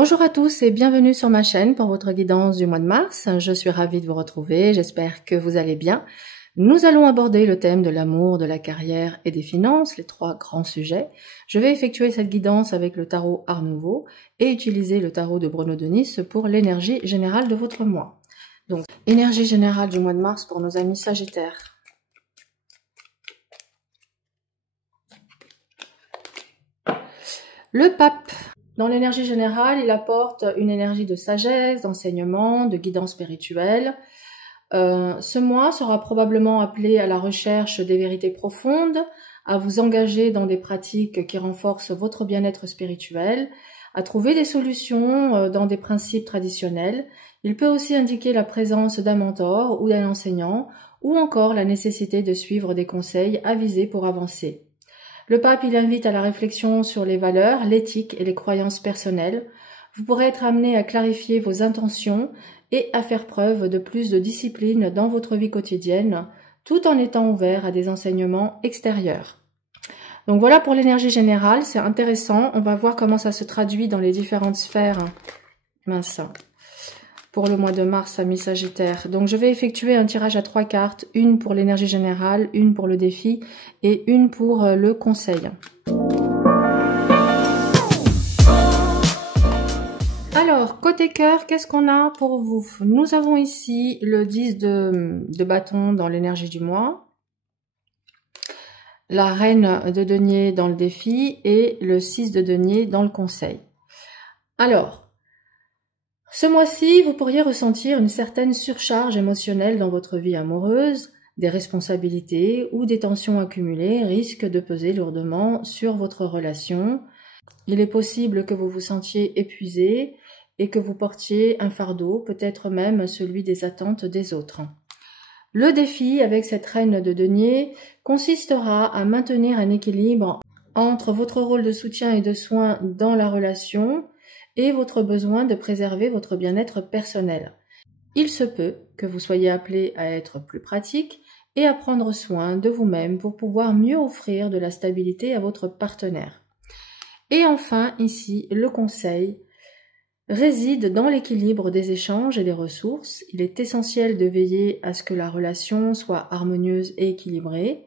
Bonjour à tous et bienvenue sur ma chaîne pour votre guidance du mois de mars. Je suis ravie de vous retrouver, j'espère que vous allez bien. Nous allons aborder le thème de l'amour, de la carrière et des finances, les trois grands sujets. Je vais effectuer cette guidance avec le tarot Art Nouveau et utiliser le tarot de Bruno de Nice pour l'énergie générale de votre mois. Donc, énergie générale du mois de mars pour nos amis Sagittaires. Le pape. Dans l'énergie générale, il apporte une énergie de sagesse, d'enseignement, de guidance spirituelle. Ce mois sera probablement appelé à la recherche des vérités profondes, à vous engager dans des pratiques qui renforcent votre bien-être spirituel, à trouver des solutions dans des principes traditionnels. Il peut aussi indiquer la présence d'un mentor ou d'un enseignant, ou encore la nécessité de suivre des conseils avisés pour avancer. Le pape, il invite à la réflexion sur les valeurs, l'éthique et les croyances personnelles. Vous pourrez être amené à clarifier vos intentions et à faire preuve de plus de discipline dans votre vie quotidienne, tout en étant ouvert à des enseignements extérieurs. Donc voilà pour l'énergie générale, c'est intéressant. On va voir comment ça se traduit dans les différentes sphères. Mince. Pour le mois de mars, amis Sagittaire. Donc je vais effectuer un tirage à 3 cartes, une pour l'énergie générale, une pour le défi et une pour le conseil. Alors, côté cœur, qu'est-ce qu'on a pour vous? Nous avons ici le 10 de bâton dans l'énergie du mois, la reine de denier dans le défi et le 6 de denier dans le conseil. Alors, ce mois-ci, vous pourriez ressentir une certaine surcharge émotionnelle dans votre vie amoureuse, des responsabilités ou des tensions accumulées risquent de peser lourdement sur votre relation. Il est possible que vous vous sentiez épuisé et que vous portiez un fardeau, peut-être même celui des attentes des autres. Le défi avec cette reine de denier consistera à maintenir un équilibre entre votre rôle de soutien et de soin dans la relation et votre besoin de préserver votre bien-être personnel. Il se peut que vous soyez appelé à être plus pratique et à prendre soin de vous-même pour pouvoir mieux offrir de la stabilité à votre partenaire. Et enfin, ici, le conseil réside dans l'équilibre des échanges et des ressources. Il est essentiel de veiller à ce que la relation soit harmonieuse et équilibrée,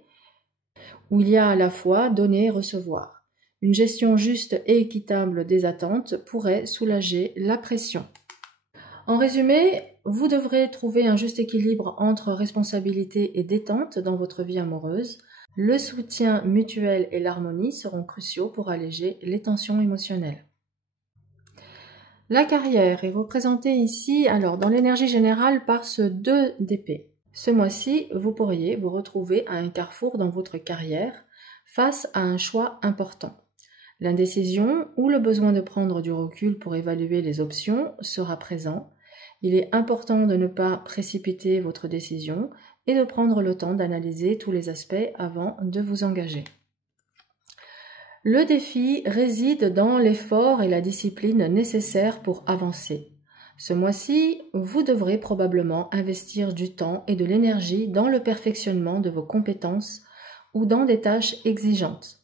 où il y a à la fois donner et recevoir. Une gestion juste et équitable des attentes pourrait soulager la pression. En résumé, vous devrez trouver un juste équilibre entre responsabilité et détente dans votre vie amoureuse. Le soutien mutuel et l'harmonie seront cruciaux pour alléger les tensions émotionnelles. La carrière est représentée ici, alors dans l'énergie générale, par ce 2 d'épée. Ce mois-ci, vous pourriez vous retrouver à un carrefour dans votre carrière face à un choix important. L'indécision ou le besoin de prendre du recul pour évaluer les options sera présent. Il est important de ne pas précipiter votre décision et de prendre le temps d'analyser tous les aspects avant de vous engager. Le défi réside dans l'effort et la discipline nécessaires pour avancer. Ce mois-ci, vous devrez probablement investir du temps et de l'énergie dans le perfectionnement de vos compétences ou dans des tâches exigeantes.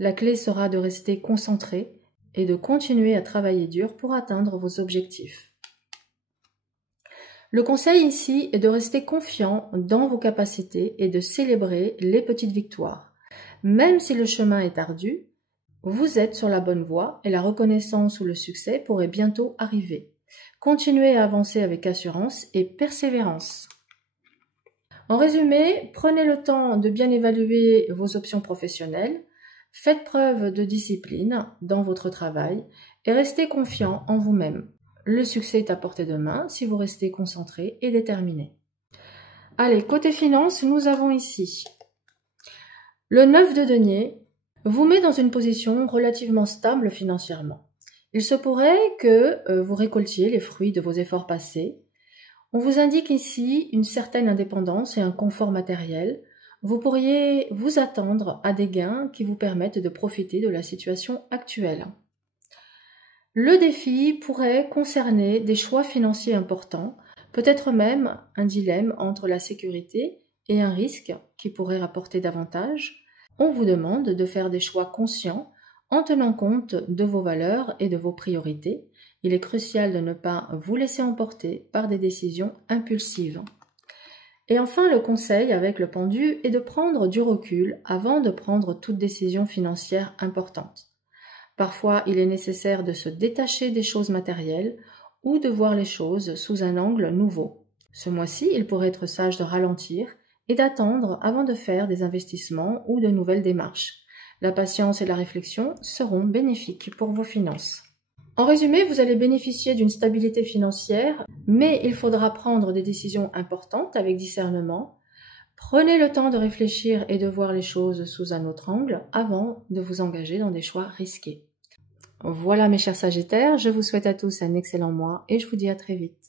La clé sera de rester concentré et de continuer à travailler dur pour atteindre vos objectifs. Le conseil ici est de rester confiant dans vos capacités et de célébrer les petites victoires. Même si le chemin est ardu, vous êtes sur la bonne voie et la reconnaissance ou le succès pourrait bientôt arriver. Continuez à avancer avec assurance et persévérance. En résumé, prenez le temps de bien évaluer vos options professionnelles. Faites preuve de discipline dans votre travail et restez confiant en vous-même. Le succès est à portée de main si vous restez concentré et déterminé. Allez, côté finance, nous avons ici le 9 de denier vous met dans une position relativement stable financièrement. Il se pourrait que vous récoltiez les fruits de vos efforts passés. On vous indique ici une certaine indépendance et un confort matériel. Vous pourriez vous attendre à des gains qui vous permettent de profiter de la situation actuelle. Le défi pourrait concerner des choix financiers importants, peut-être même un dilemme entre la sécurité et un risque qui pourrait rapporter davantage. On vous demande de faire des choix conscients en tenant compte de vos valeurs et de vos priorités. Il est crucial de ne pas vous laisser emporter par des décisions impulsives. Et enfin, le conseil avec le pendu est de prendre du recul avant de prendre toute décision financière importante. Parfois, il est nécessaire de se détacher des choses matérielles ou de voir les choses sous un angle nouveau. Ce mois-ci, il pourrait être sage de ralentir et d'attendre avant de faire des investissements ou de nouvelles démarches. La patience et la réflexion seront bénéfiques pour vos finances. En résumé, vous allez bénéficier d'une stabilité financière, mais il faudra prendre des décisions importantes avec discernement. Prenez le temps de réfléchir et de voir les choses sous un autre angle avant de vous engager dans des choix risqués. Voilà mes chers Sagittaires, je vous souhaite à tous un excellent mois et je vous dis à très vite.